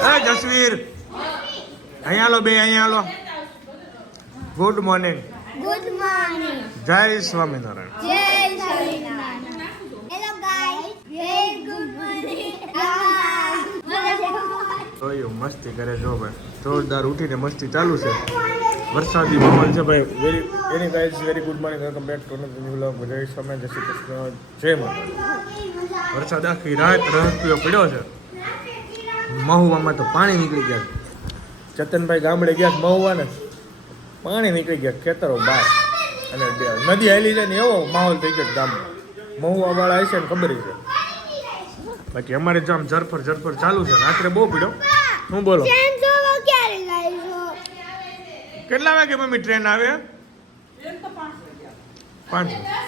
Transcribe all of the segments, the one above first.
જસવીર અહીંયા લો બે અહીંયા લો ગુડ મોર્નિંગ ગુડ મોર્નિંગ જય સ્વામિનારાયણ જય Swaminarayan hello guys very good morning જોયું મસ્તી કરે જો ભાઈ જોરદાર ઉઠીને મસ્તી ચાલુ છે વરસાદી માહોલ છે ભાઈ એની guys very good morning welcome back to another new vlog Jai Swaminarayan જય શ્રી કૃષ્ણ જય માતા વરસાદ આખી રાત રહસ્યો પડ્યો છે મહુવામાં તો પાણી નીકળી ગયા ચેતનભાઈ ગામડે ગયા મહુવા ને પાણી નીકળી ગયા ખેતરો બહાર અને નદી હાલી જાય ને એવો માહોલ થઈ ગયો ગામમાં મહુવા વાળા હશે ને ખબર છે બાકી અમારે જામ ઝરફર ચાલુ છે રાત્રે બહુ પીડ્યો હું બોલો કેટલા વાગે મમ્મી ટ્રેન આવે 5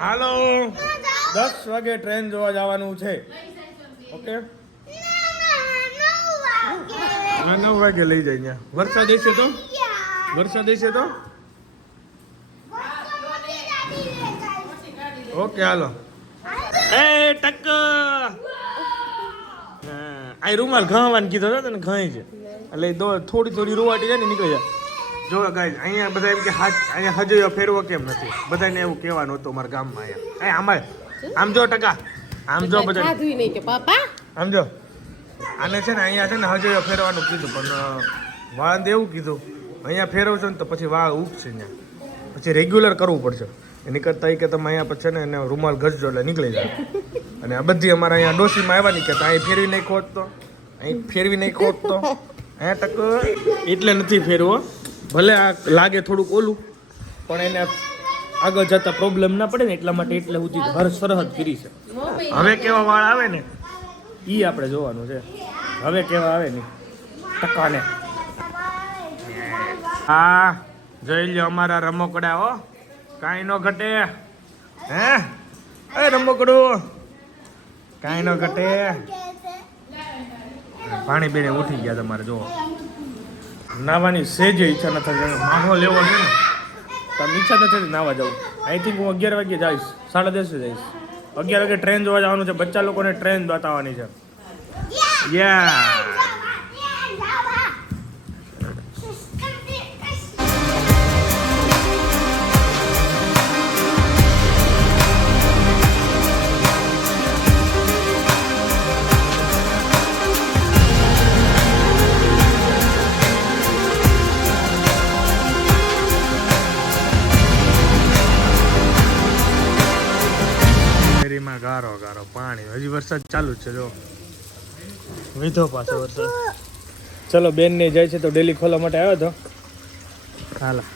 હાલો 10 વાગે ટ્રેન જોવા જવાનું છે ઓકે 9 વાગે લઈ જાય ત્યાં વરસાદ હશે તો ઓકે હાલો એ ટક આ રૂમાલ ઘાવાનું કીધો હતો ને ઘાઈ છે એટલે થોડી રૂવાટી જાય ને નીકળી જાય જો ગાઈઝ અહીંયા બધા એમ કે અહીંયા હજુ ફેરવો કેમ નથી બધાને એવું કહેવાનું હતું અમારા ગામમાં અહીંયા આમ જો ટકા આમ જો બધા આમ જો આને છે ને અહીંયા છે ને હજુ ફેરવાનું કીધું પણ વાળંદ એવું કીધું અહીંયા ફેરવશો ને તો પછી વાળ ઉગશે ત્યાં પછી રેગ્યુલર કરવું પડશે એની કરતાં કે તમે અહીંયા પછી ને એને રૂમાલ ઘસજો એટલે નીકળી જાય અને આ બધી અમારે અહીંયા ડોસીમાં આવ્યા નહીં કે અહીં ફેરવી નહીં ખોત તો અહીંયા ટક એટલે નથી ફેરવો ભલે આ લાગે થોડુંક ઓલું પણ એને આગળ જતા પ્રોબ્લેમ ના પડે ને એટલા માટે એટલે સુધી હર સરહદ કરી છે હવે કેવા વાળ આવે ને એ આપણે જોવાનું છે હવે કેવા આવે ને ટકાને હા જોઈ લો અમારા રમકડા હો કાંઈ ન ઘટે હે એ રમકડું કાંઈ ન ઘટે પાણી બેને ઉઠી ગયા તમારે જો નાવાની સેજ ઈચ્છા નથી માહોલ એવો છે ને તમે ઈચ્છા નથી નાવા જવું આઈ થિંક હું 11 વાગે જઈશ 10:30 જઈશ 11 વાગે ટ્રેન જોવા જવાનું છે બચ્ચા લોકોને ટ્રેન બતાવવાની છે ગારો પાણી હજી વરસાદ ચાલુ જ છે જો વીધો પાછો વરસાદ ચલો બેન ને જાય છે તો ડેલી ખોલવા માટે આવ્યો હતો હાલા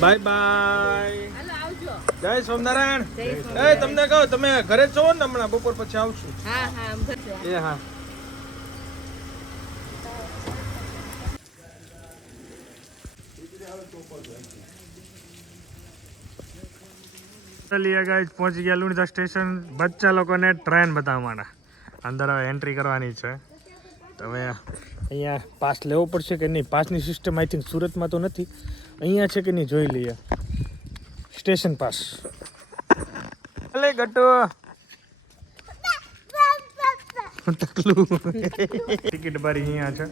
બાય જય સ્વામિનારાયણ તમને કહો તમે ઘરે જ છો ને હમણાં બપોર પછી આવશું હા ચલીએ ગાઈસ પહોંચી ગયા લુણિતા સ્ટેશન બચ્ચા લોકોને ટ્રેન બતાવવાના અંદર હવે એન્ટ્રી કરવાની છે તો હવે અહીંયા પાસ લેવો પડશે કે નહીં પાસની સિસ્ટમ આઈ થિંક સુરતમાં તો નથી અહીંયા છે કે નહીં જોઈ લઈએ સ્ટેશન પાસ ભલે ગટો ટિકિટ બારી અહીંયા છે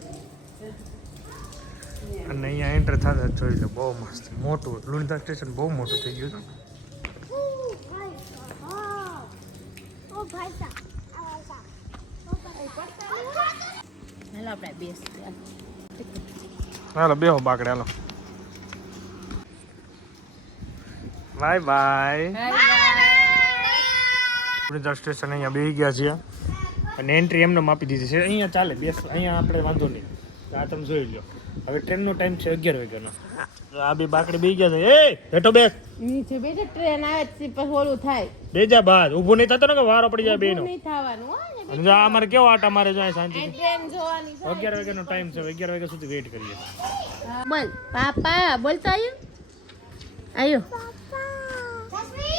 અને અહીંયા એન્ટર થતા જોઈ લો બહુ મસ્ત મોટું લુણિતા સ્ટેશન બહુ મોટું થઈ ગયું છે હાલો બેહો બાકડે હાલો બાય લુણિતા સ્ટેશન અહીંયા બેસી ગયા છીએ અને એન્ટ્રી એમને આપી દીધી છે અહીંયા ચાલે બેસ અહીંયા આપણે વાંધો નહીં આ તમે જોઈ લો હવે ટ્રેનનો ટાઈમ છે 11 વાગ્યાનો આ બે બાકડી બેસી ગયા છે એ બેઠો બેસ નીચે બેઠો ટ્રેન આવે પછી ઓલું થાય બેજા બાદ ઊભો નહીં થતો ને કે વારો પડી જાય બેનો નહીં થવાનું અને જો અમારે કેવો આટા મારે જાય શાંતિ ટ્રેન જોવાની 11 વાગ્યાનો ટાઈમ છે 11 વાગ્યા સુધી વેઇટ કરીએ બોલ પાપા બોલતો આયો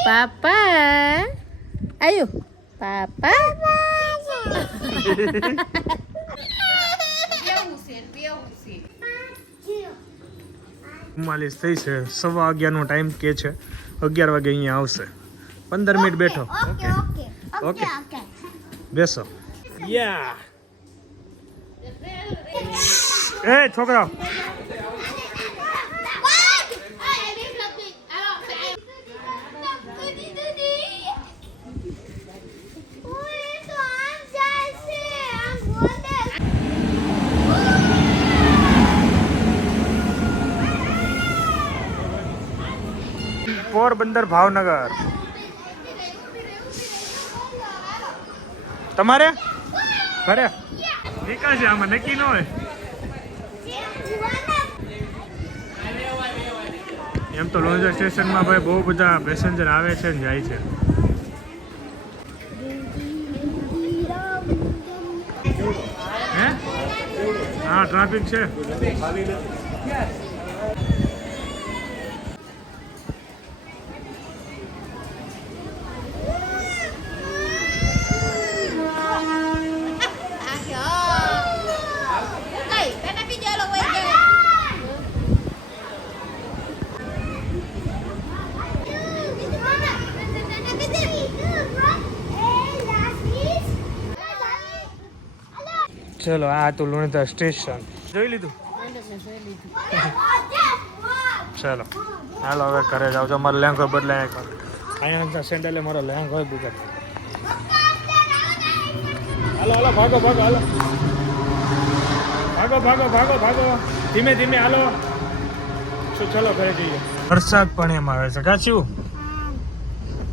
પાપા આયો પાપા માલિશ થઈ છે 11:15 નો ટાઈમ કે છે 11 વાગે અહીંયા આવશે 15 મિનિટ બેઠો okay okay okay. Okay okay બેસો યા એ છોકરા પોરબંદર ભાવનગર તમારે ઘરે નીકળે છે આમાં નક્કી ન હોય એમ તો લોંજા સ્ટેશનમાં ભાઈ બહુ બધા પેસેન્જર આવે છે ને જાય છે હે હા ટ્રાફિક છે ચલો આ તો લુણતા સ્ટેશન જોઈ લીધું ચલો હાલો હવે ઘરે જાવ છો મારો લેંઘો બદલાય અહીંયા સેન્ડલે મારો લેંઘો બીજા હાલો હાલો ભાગો ભાગો હાલો ભાગો ભાગો ભાગો ભાગો ધીમે ધીમે હાલો શું ચલો ઘરે જઈએ વરસાદ પણ એમ આવે છે કાચું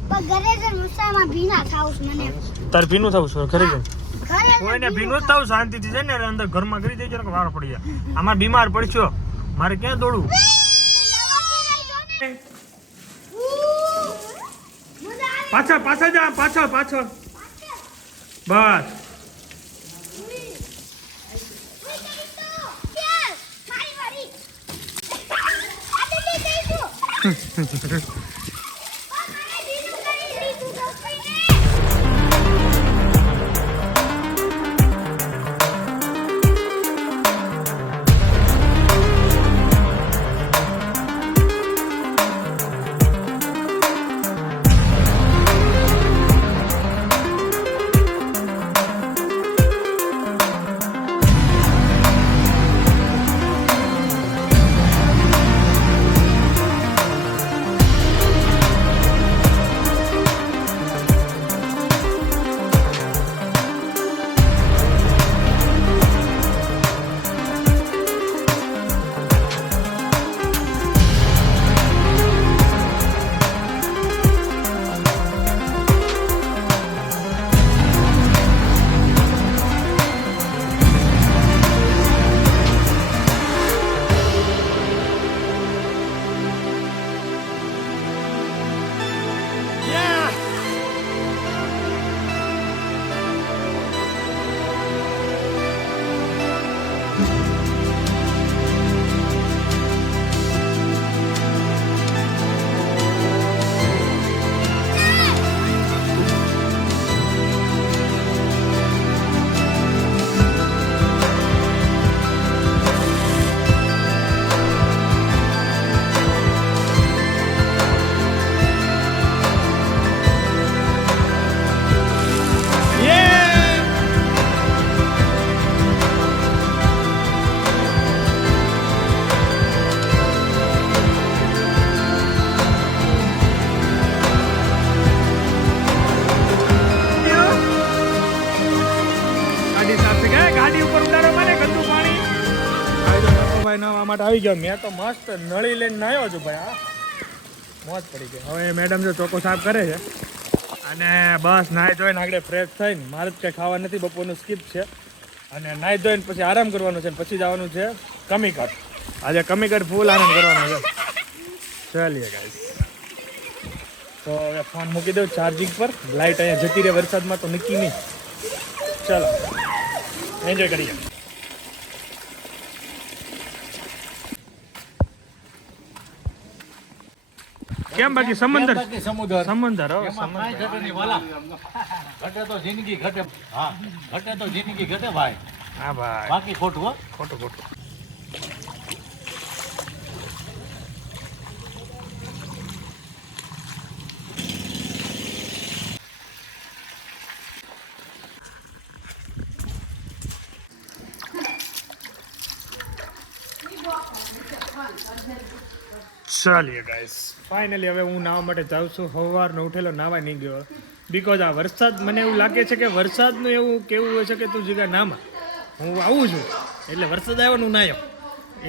પણ ઘરે જ મુસામાં ભીના થાઉસ મને તાર ભીનું થવું છું ઘરે જઈને ઘરે કોઈને ભીનું જ થાવ શાંતિથી છે ને અંદર ઘરમાં કરી દેજો ને વાર પડી જાય આમાં બીમાર પડશો મારે ક્યાં દોડવું પાછળ પાછળ જા પાછળ પાછળ બસ માટે આવી ગયો મેં તો મસ્ત નળી લઈને નાહ્યો છું ભાઈ હા મોજ પડી ગઈ હવે મેડમ જો ચોખ્ખો સાફ કરે છે અને બસ નાહી ધોઈને આગળ ફ્રેશ થઈને મારે જ કંઈ ખાવા નથી બપોરનું સ્કીપ છે અને નાહી ધોઈને પછી આરામ કરવાનો છે પછી જવાનું છે કમીકર આજે કમીકર ફૂલ આરામ કરવાનો છે ચાલીએ ગાઈસ તો હવે ફોન મૂકી દઉં ચાર્જિંગ પર લાઇટ અહીંયા જતી રહે વરસાદમાં તો નક્કી નહીં ચાલો એન્જોય કરીએ કેમ બાકી સમંદર બાકી સમુદ્ર સમંદર હો એમાં કાંઈ ઘટે નહીં વાલા. ઘટે તો જિંદગી ઘટે. હા, ઘટે તો જિંદગી ઘટે ભાઈ. હા ભાઈ બાકી ખોટું હો. ખોટું ખોટું ચાલીએ ગાઈસ ફાઇનલી હવે હું નાહવા માટે જાઉં છું. સવારનો ઉઠેલો નાવા નહીં ગયો બીકોઝ આ વરસાદ મને એવું લાગે છે કે વરસાદનું એવું કેવું હોય છે કે તું જગ્યા નામાં હું આવું છું એટલે વરસાદ આવ્યો ને હું નાહ્યો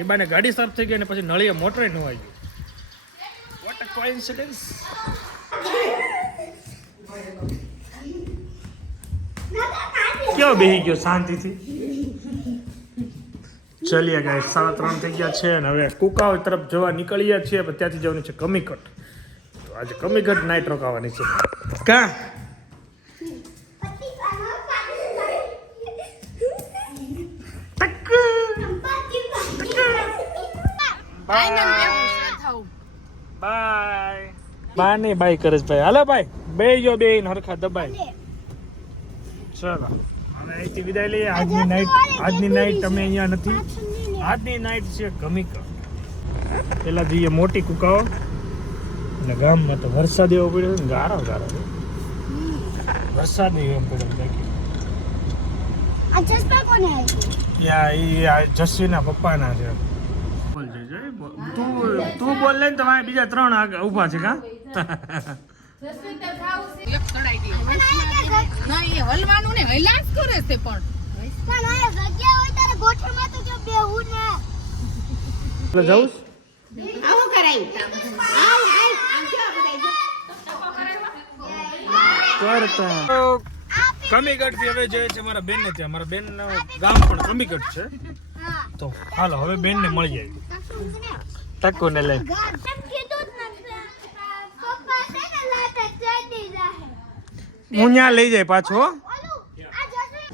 એ બાને ગાડી સાફ થઈ ગઈ અને પછી નળીએ મોટરે ન આવી ગયું. What a coincidence. કેવો બેહી ગયો શાંતિથી. ચલીએ ગાઈસ 3:30 થઈ ગયા છે અને હવે કુકાઓ તરફ જવા નીકળ્યા છીએ પણ ત્યાંથી જવાનું છે કમીકટ. તો આજે કમીકટ નાઇટ રોકાવાની છે. કા બાય બા ને બાય કરે છે ભાઈ. હાલો ભાઈ બે જો બે હરખા દબાઈ. ચલો હવે અહીંથી વિદાય લઈએ. આજની નાઈટ અમે અહીંયા નથી. આજની નાઈટ છે કમીકટ. પેલા જઈએ મોટી કુકાઓ અને ગામમાં તો વરસાદ એવો પડ્યો છે ને ગારો વરસાદ એમ પડ્યો બાકી આ જસપા કોને આવી યા એ જસ્વીના પપ્પાના છે. તું બોલ લે ને તમારે બીજા 3 આગળ ઊભા છે કા હલવાનું ને હલાસ કરે છે પણ પણ આ જગ્યા હોય તારે ગોઠણમાં તો જો બેહું ને એટલે જાઉં આવું કરાયું કરતા કમીકટ થી હવે જોઈએ છે મારા બેન ને ત્યાં. મારા બેન ગામ પણ કમીકટ છે. હા તો હાલો હવે બેન ને મળી આવી. આ શું છે ટક્કો ને લઈ ગામ કીધું જ નથી પપ્પા છે ને લાટે ચડી જાય હું ત્યાં લઈ જાય પાછો હો. ઓલું આ જસવી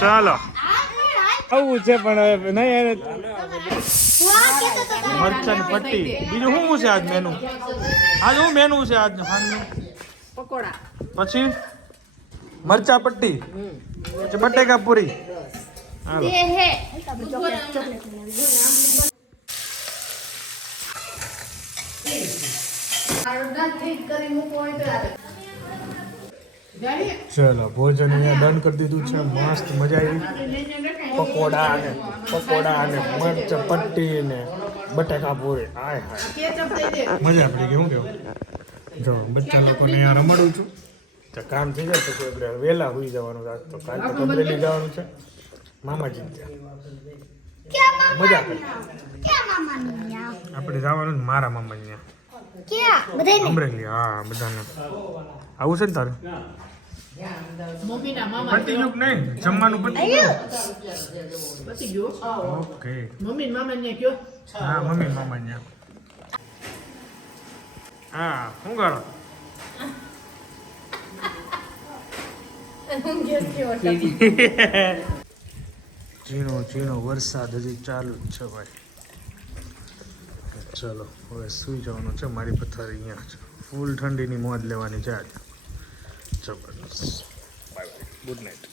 ચાલો આવું છે પણ હવે નહીં વાહ કેતો તો મરચાં ની પટ્ટી બીજું શું છે આજ મેનુ. આજ શું મેનુ છે આજ પકોડા પછી મરચા પટ્ટી પછી બટેકા પૂરી. હાલો હે ચલો ભોજન અહીંયા ડન કરી દીધું છે. મસ્ત મજા આવી. પકોડા અને મરચા પટ્ટી ને બટેકા પૂરી. હાય હાય મજા પડી ગઈ. હું કેવું જો બચ્ચા લોકોને અહીંયા રમાડું છું તો કામ થઈ જાય પછી આપણે વહેલા હોઈ જવાનું. રાત તો કાલ તો કમરેલી જવાનું છે મામાજી ત્યાં. ક્યાં મજા મામા પડી. ક્યાં મામા ન્યા આપણે જવાનું છે મારા મામા ત્યાં ક્યાં બધાને અમરેલી. હા બધાને આવું છે ને તારે મમ્મીના મામા પતી ગયું કે નહીં જમવાનું પતી ગયું. પતી ગયો ઓકે મમ્મી મામા ને કયો હા મમ્મી મામા ત્યાં. હા શું કરો ઝીણો વરસાદ હજી ચાલુ જ છે ભાઈ. ચલો હવે સુઈ જવાનું છે. મારી પથારી અહીંયા છે. ફૂલ ઠંડીની મોજ લેવાની છે આજે. જબરદસ્ત. Bye bye. Good night.